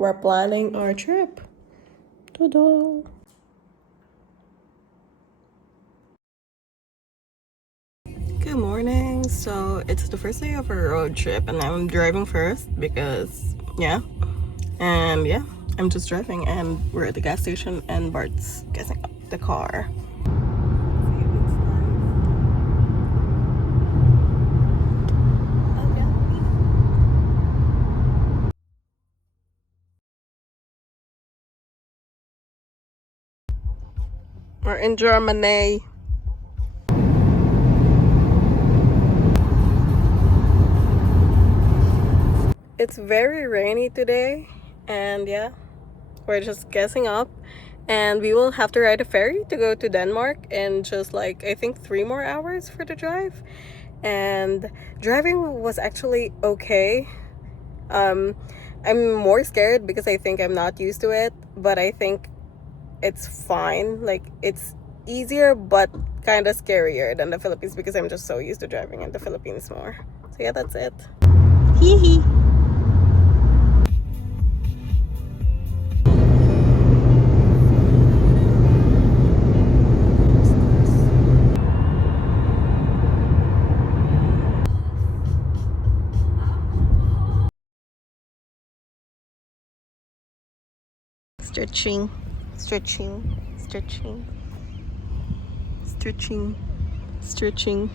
we're planning our trip. Ta-da! Good morning. So it's the first day of our road trip and I'm driving first because and I'm just driving and we're at the gas station and Bart's getting up the car. We're in Germany. It's very rainy today and we're just getting up and we will have to ride a ferry to go to Denmark in just like I think 3 more hours for the drive. And driving was actually okay. I'm more scared because I think I'm not used to it, but I think it's fine. Like it's easier but kind of scarier than the Philippines because I'm just so used to driving in the Philippines more. So yeah, that's it. Hee hee. Stretching, stretching, stretching, stretching, stretching.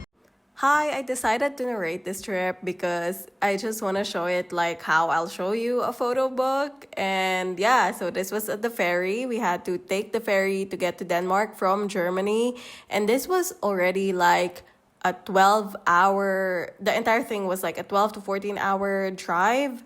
Hi, I decided to narrate this trip because I just want to show it like how I'll show you a photo book. And yeah, so this was at the ferry. We had to take the ferry to get to Denmark from Germany. And this was already like a 12-hour, the entire thing was like a 12 to 14-hour drive.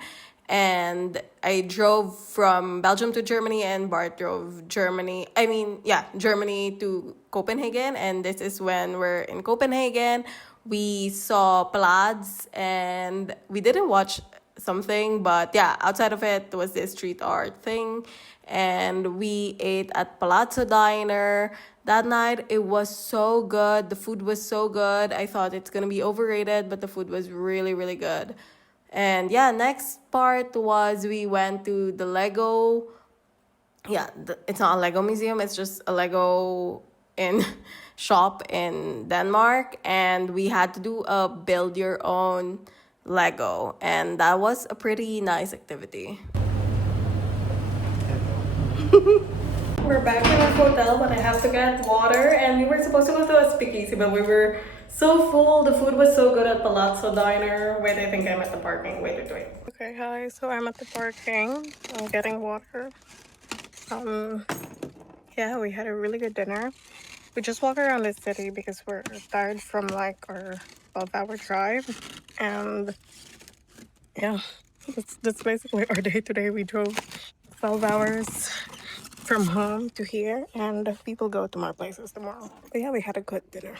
And I drove from Belgium to Germany and Bart drove Germany to Copenhagen. And this is when we're in Copenhagen. We saw Plaids and we didn't watch something, but yeah, outside of it was this street art thing. And we ate at Palazzo Diner. That night, it was so good. The food was so good. I thought it's gonna be overrated, but the food was really, really good. And yeah, next part was we went to the Lego. It's not a Lego museum, it's just a Lego in shop in Denmark. And we had to do a build your own Lego. And that was a pretty nice activity. We're back in our hotel, but I have to get water. And we were supposed to go to a speakeasy, but we were so full. The food was so good at Palazzo Diner. Wait, I think I'm at the parking. Wait. Okay, hi. So I'm at the parking. I'm getting water. We had a really good dinner. We just walked around the city because we're tired from like our 12-hour drive. And yeah, that's basically our day today. We drove 12 hours from home to here, and people go to more places tomorrow. But yeah, we had a good dinner.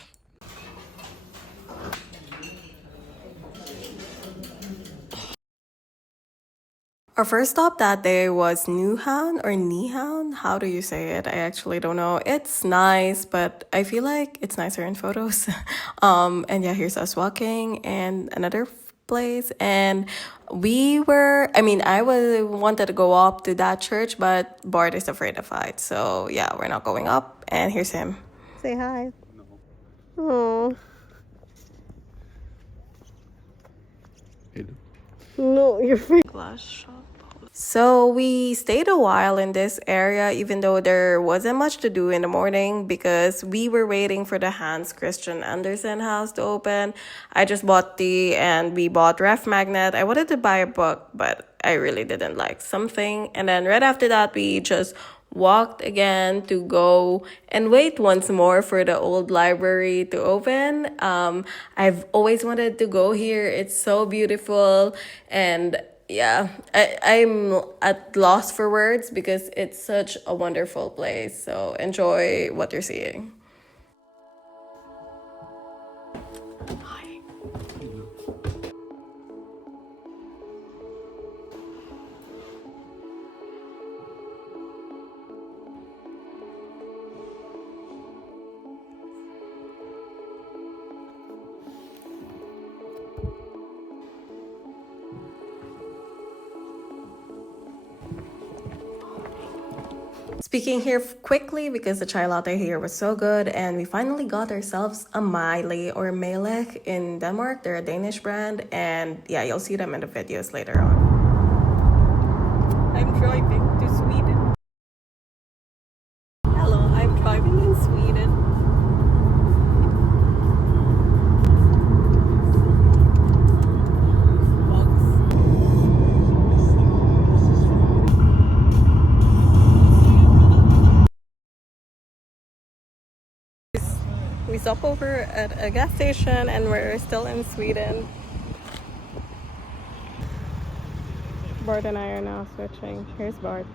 Our first stop that day was Newhound or Nehound. How do you say it? I actually don't know. It's nice, but I feel like it's nicer in photos. And yeah, here's us walking and another place. And wanted to go up to that church, but Bart is afraid of heights. So yeah, we're not going up. And here's him. Say hi. Oh. No, you're fake. Glass shop. So we stayed a while in this area, even though there wasn't much to do in the morning because we were waiting for the Hans Christian Andersen house to open. I just bought tea and we bought Ref Magnet. I wanted to buy a book, but I really didn't like something. And then right after that, we just walked again to go and wait once more for the old library to open. I've always wanted to go here. It's so beautiful. And yeah, I'm at loss for words because it's such a wonderful place. So enjoy what you're seeing. Hi. Speaking here quickly because the chai latte here was so good, and we finally got ourselves a Miley or Malek in Denmark. They're a Danish brand, and yeah, you'll see them in the videos later on. I'm driving to Sweden. Hello, I'm driving in Sweden. We stop over at a gas station and we're still in Sweden. Bart and I are now switching. Here's Bart.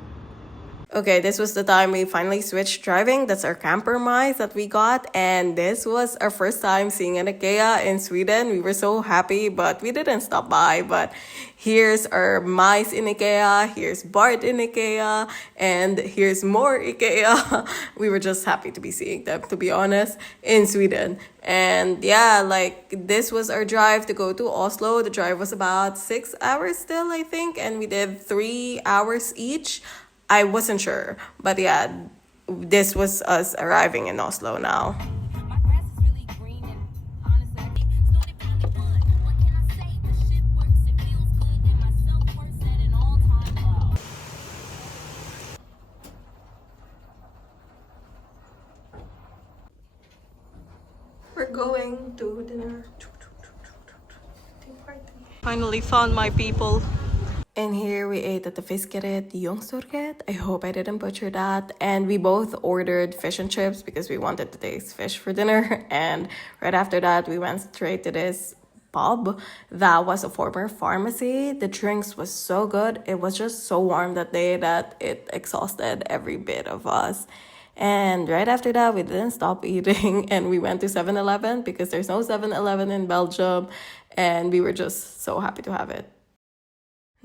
Okay, this was the time we finally switched driving. That's our camper mice that we got. And this was our first time seeing an IKEA in Sweden. We were so happy, but we didn't stop by. But here's our mice in IKEA. Here's Bart in IKEA. And here's more IKEA. We were just happy to be seeing them, to be honest, in Sweden. And yeah, like this was our drive to go to Oslo. The drive was about 6 hours still, I think. And we did 3 hours each. I wasn't sure, but yeah, this was us arriving in Oslo now. My grass is really green and honestly, I think started pounding wood. What can I say? The shit works, it feels good, and my self-worth's at an all-time low. We're going to dinner. Finally found my people. And here we ate at the Fiskeret Youngstorget. I hope I didn't butcher that. And we both ordered fish and chips because we wanted to taste fish for dinner. And right after that, we went straight to this pub that was a former pharmacy. The drinks was so good. It was just so warm that day that it exhausted every bit of us. And right after that, we didn't stop eating and we went to 7-Eleven because there's no 7-Eleven in Belgium. And we were just so happy to have it.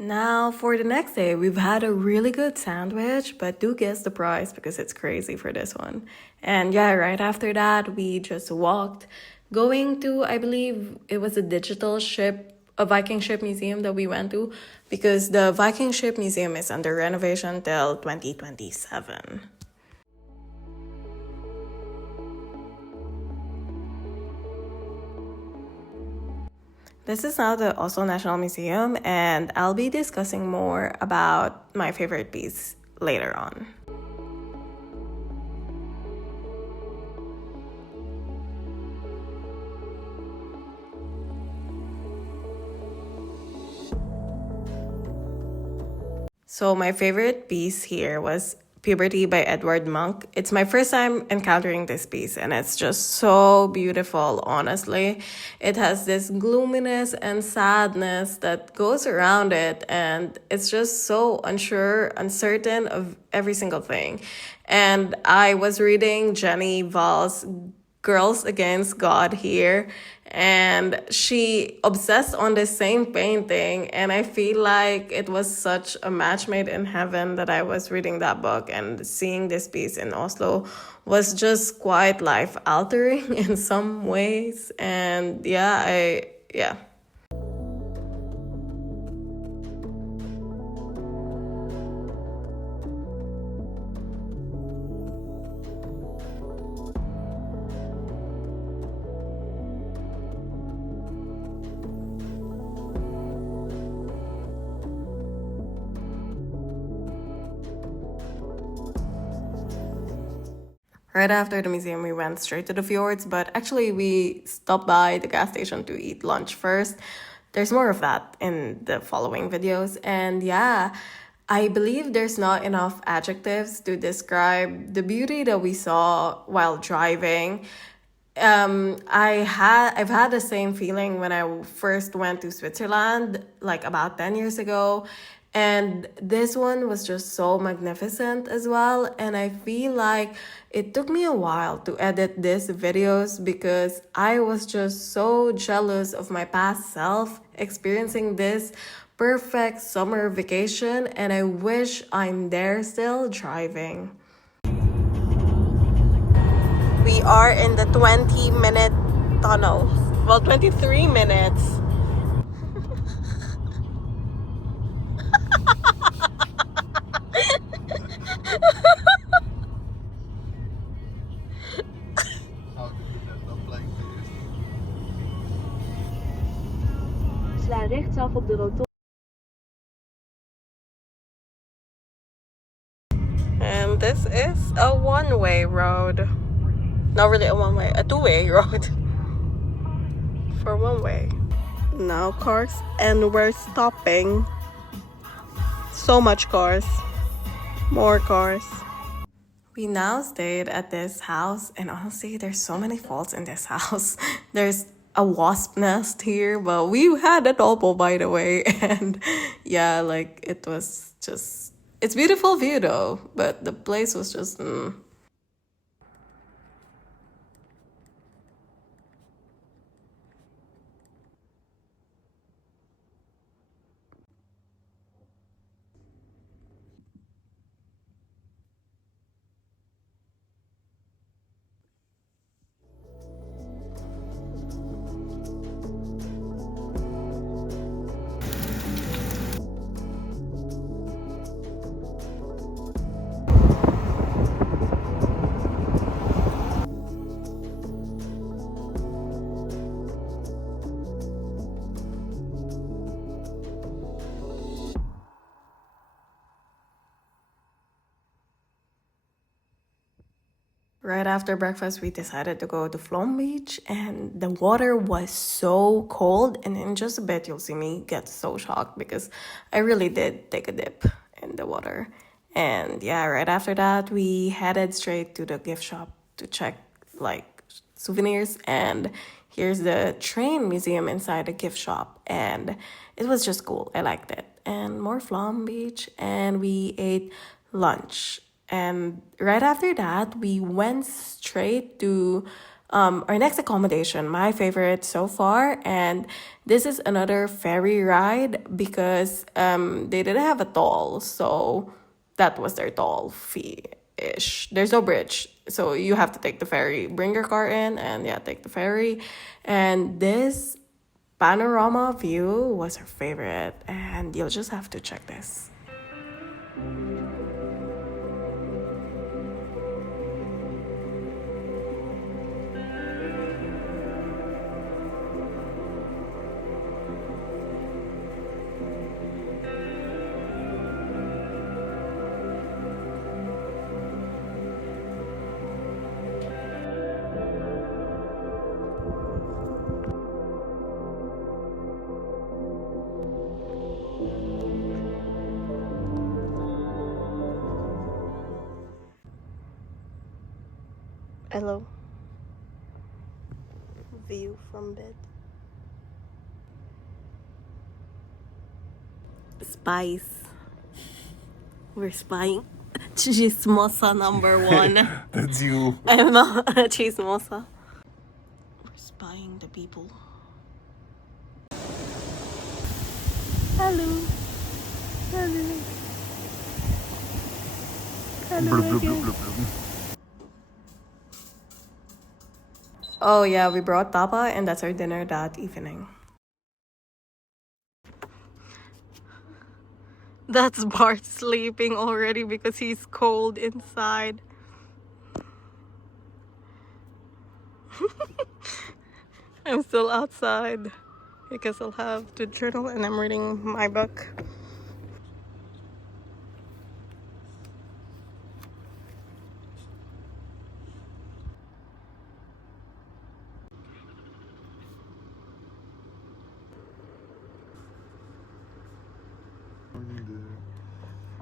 Now, for the next day, we've had a really good sandwich, but do guess the price because it's crazy for this one. And yeah, right after that, we just walked, going to, I believe it was a digital ship, a Viking ship museum that we went to, because the Viking ship museum is under renovation till 2027. This is now the Oslo National Museum, and I'll be discussing more about my favorite piece later on. So my favorite piece here was Puberty by Edvard Munch. It's my first time encountering this piece and it's just so beautiful, honestly. It has this gloominess and sadness that goes around it and it's just so unsure, uncertain of every single thing. And I was reading Jenny Val's Girls Against God here, and she obsessed on the same painting, and I feel like it was such a match made in heaven that I was reading that book, and seeing this piece in Oslo was just quite life altering in some ways. And yeah. Right after the museum, we went straight to the fjords, but actually we stopped by the gas station to eat lunch first. There's more of that in the following videos. And yeah, I believe there's not enough adjectives to describe the beauty that we saw while driving. I've had the same feeling when I first went to Switzerland, like about 10 years ago. And this one was just so magnificent as well. And I feel like it took me a while to edit these videos because I was just so jealous of my past self experiencing this perfect summer vacation. And I wish I'm there still driving. We are in the 20-minute tunnel. Well, 23 minutes. Sla rechtsaf op de rotonde. And this is a one-way road. Not really a one-way, a two-way road. For one way. Now cars, and we're stopping. So much cars. More cars. We now stayed at this house, and honestly, there's so many faults in this house. There's a wasp nest here, but we had a double, by the way. And yeah, like it was just, it's beautiful view though, but the place was just, Right after breakfast, we decided to go to Flom Beach, and the water was so cold. And in just a bit, you'll see me get so shocked because I really did take a dip in the water. And yeah, right after that, we headed straight to the gift shop to check like souvenirs. And here's the train museum inside the gift shop, and it was just cool. I liked it. And more Flom Beach, and we ate lunch. And right after that, we went straight to our next accommodation, my favorite so far. And this is another ferry ride because they didn't have a toll. So that was their toll fee ish. There's no bridge. So you have to take the ferry, bring your car in, and yeah, take the ferry. And this panorama view was our favorite. And you'll just have to check this. Hello. View from bed. Spice. We're spying. Chismosa number one. That's you. I'm not chismosa. We're spying the people. Hello. Hello. Hello. Blub, blub, blub, blub, blub. Oh yeah, we brought tapa, and that's our dinner that evening. That's Bart sleeping already because he's cold inside. I'm still outside because I'll have to journal, and I'm reading my book.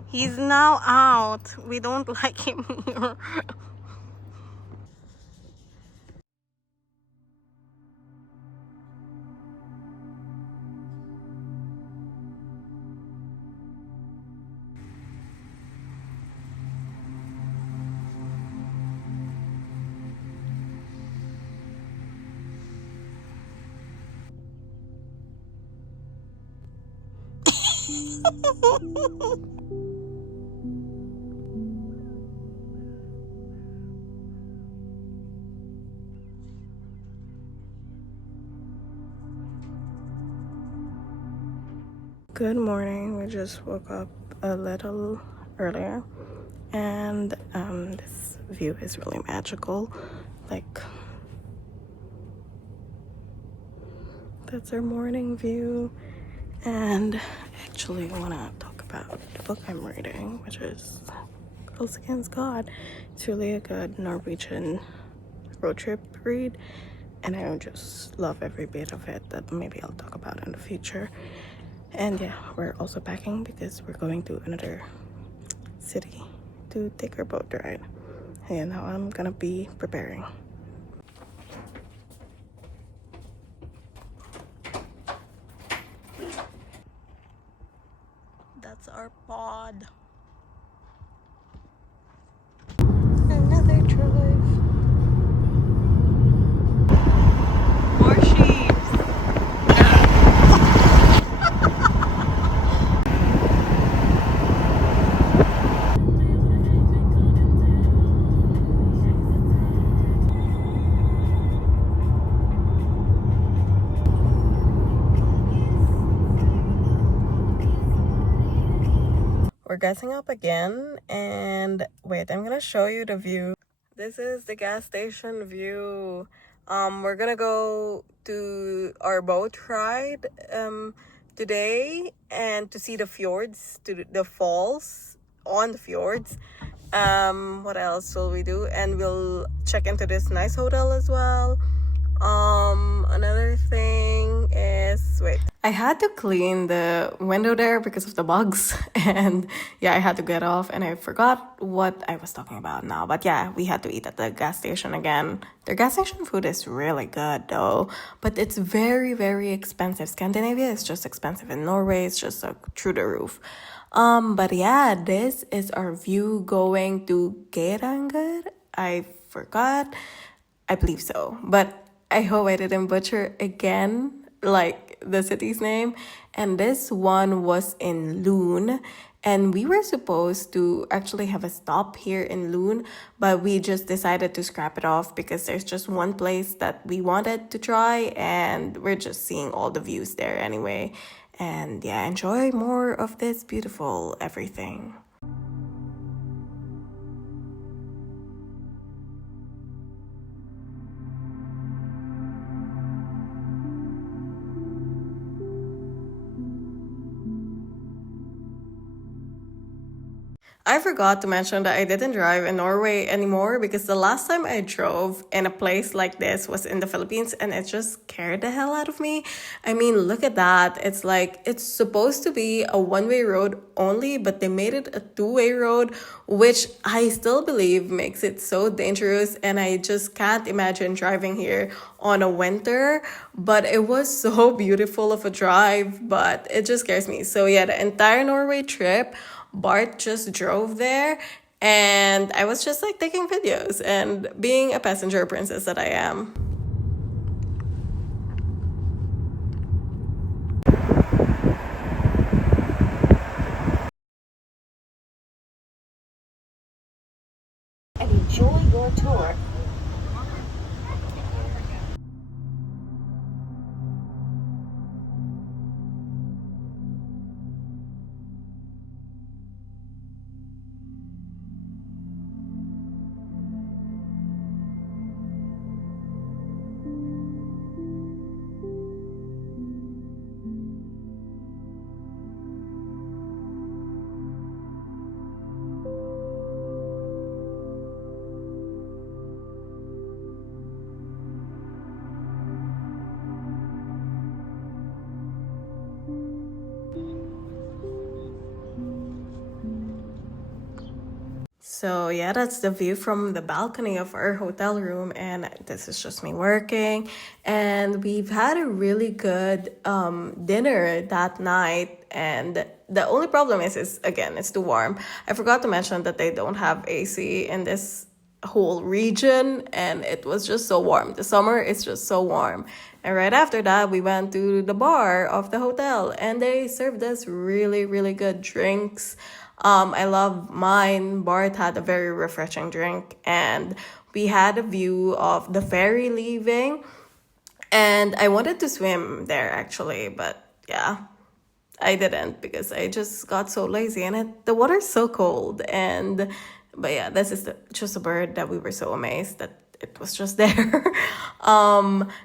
He's now out. We don't like him here. Good morning. We just woke up a little earlier, and this view is really magical. Like, that's our morning view, And actually, I want to talk about the book I'm reading, which is Girls Against God. It's really a good Norwegian road trip read, and I just love every bit of it. That maybe I'll talk about in the future. And yeah, we're also packing because we're going to another city to take our boat ride. And now I'm gonna be preparing. That's our pod. Another drive. More sheep. We're gassing up again, and wait, I'm gonna show you the view. This is the gas station view. We're gonna go to our boat ride today and to see the fjords, to the falls on the fjords. What else will we do? And we'll check into this nice hotel as well. Another thing is, wait, I had to clean the window there because of the bugs, and yeah, I had to get off, and I forgot what I was talking about now. But yeah, we had to eat at the gas station again. Their gas station food is really good though, but it's very, very expensive. Scandinavia is just expensive, and Norway is just through the roof. But yeah, this is our view going to Geiranger. I forgot. I believe so, but I hope I didn't butcher again, like the city's name. And this one was in Loon, and we were supposed to actually have a stop here in Loon, but we just decided to scrap it off because there's just one place that we wanted to try, and we're just seeing all the views there anyway. And yeah, enjoy more of this beautiful everything. I forgot to mention that I didn't drive in Norway anymore because the last time I drove in a place like this was in the Philippines, and it just scared the hell out of me. I mean, look at that. It's like it's supposed to be a one-way road only, but they made it a two-way road, which I still believe makes it so dangerous, and I just can't imagine driving here on a winter. But it was so beautiful of a drive, but it just scares me. So yeah, the entire Norway trip, Bart just drove there, and I was just like taking videos and being a passenger princess that I am. And enjoy your tour. So yeah, that's the view from the balcony of our hotel room, and this is just me working. And we've had a really good dinner that night, and the only problem is again, it's too warm. I forgot to mention that they don't have AC in this whole region, and it was just so warm. The summer is just so warm. And right after that, we went to the bar of the hotel, and they served us really, really good drinks. I love mine. Bart had a very refreshing drink, and we had a view of the ferry leaving. And I wanted to swim there actually, but yeah, I didn't because I just got so lazy, and the water's so cold. And but yeah, this is just a bird that we were so amazed that it was just there.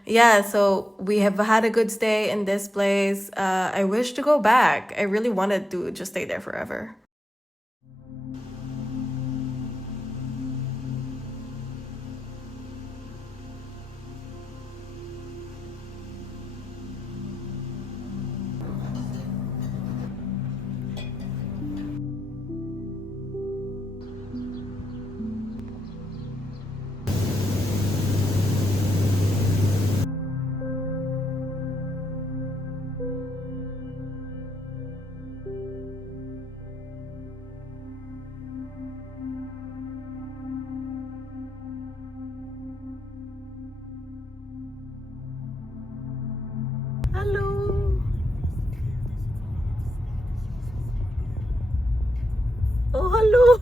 Yeah, so we have had a good stay in this place. I wish to go back. I really wanted to just stay there forever. Hello. Oh, hello.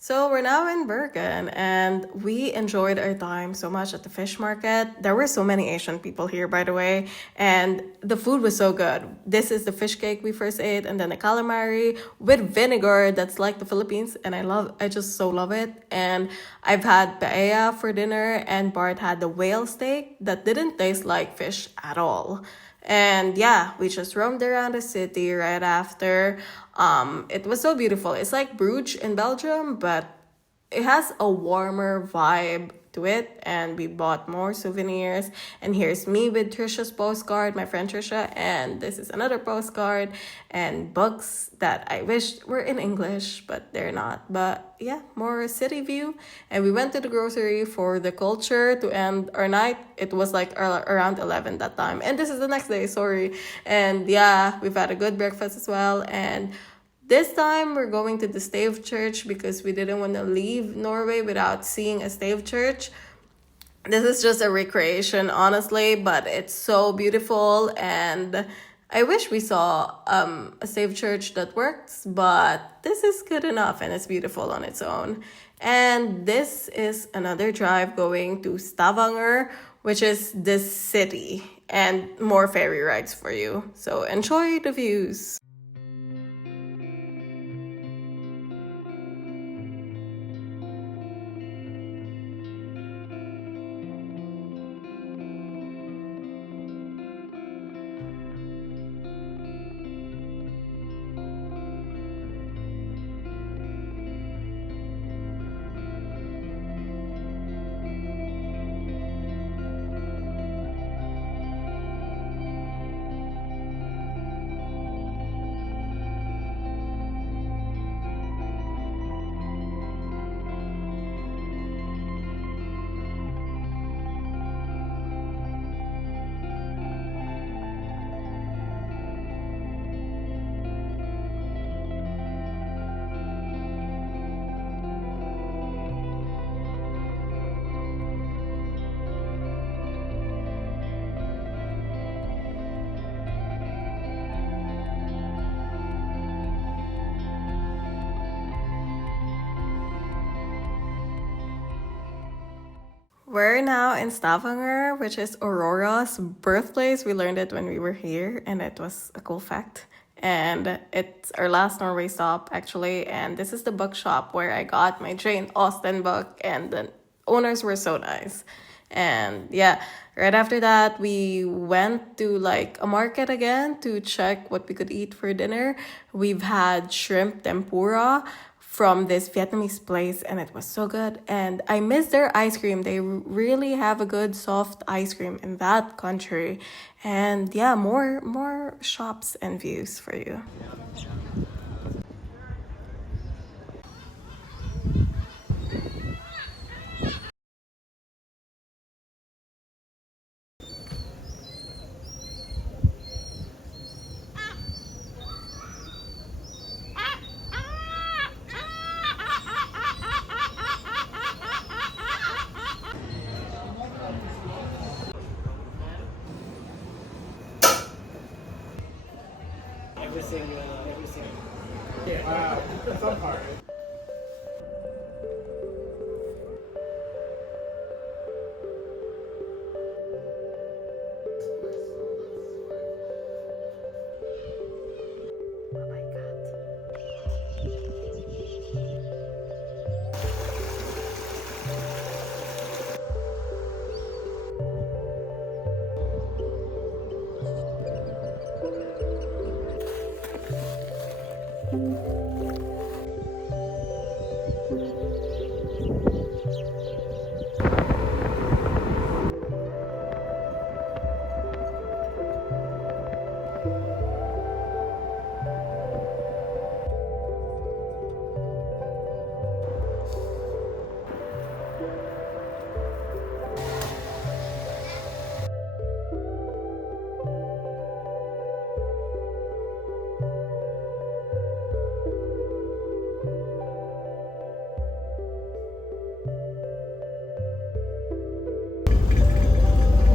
So we're now in Bergen and we enjoyed our time so much at the fish market. There were so many Asian people here, by the way, and the food was so good. This is the fish cake we first ate, and then the calamari with vinegar that's like the Philippines, and I just so love it. And I've had paella for dinner, and Bart had the whale steak that didn't taste like fish at all. And yeah, we just roamed around the city right after. It was so beautiful. It's like Bruges in Belgium, but it has a warmer vibe to it. And we bought more souvenirs. And here's me with Trisha's postcard, my friend Trisha. And this is another postcard and books that I wish were in English, but they're not. But yeah, more city view. And we went to the grocery for the culture to end our night. It was like around 11 that time. And this is the next day, sorry. And yeah, we've had a good breakfast as well. And this time we're going to the Stave Church because we didn't want to leave Norway without seeing a Stave Church. This is just a recreation, honestly, but it's so beautiful, and I wish we saw a Stave Church that works, but this is good enough and it's beautiful on its own. And this is another drive going to Stavanger, which is the city, and more ferry rides for you. So enjoy the views. We're now in Stavanger, which is Aurora's birthplace. We learned it when we were here, and it was a cool fact. And it's our last Norway stop, actually. And this is the bookshop where I got my Jane Austen book, and the owners were so nice. And yeah, right after that, we went to like a market again to check what we could eat for dinner. We've had shrimp tempura from this Vietnamese place, and it was so good. And I miss their ice cream. They really have a good soft ice cream in that country. And yeah, more shops and views for you.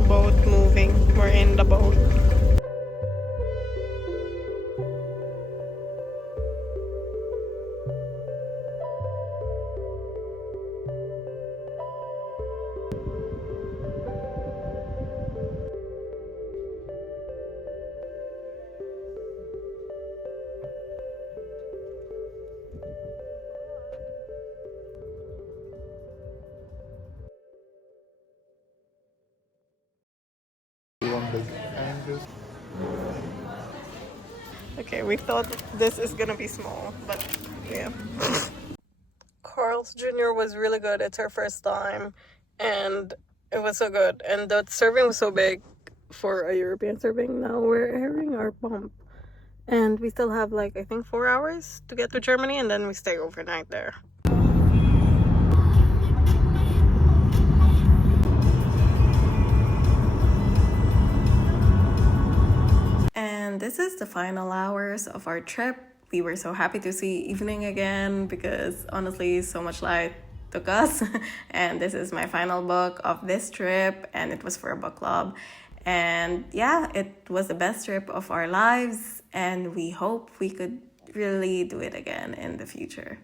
Boat moving. We're in the boat. Okay, we thought this is gonna be small, but yeah. Carl's Jr. was really good. It's our first time, and it was so good. And the serving was so big for a European serving. Now we're airing our pump, and we still have like I think 4 hours to get to Germany, and then we stay overnight there. And this is the final hours of our trip. We were so happy to see evening again because honestly, so much light took us. And this is my final book of this trip, and it was for a book club. And yeah, it was the best trip of our lives, and we hope we could really do it again in the future.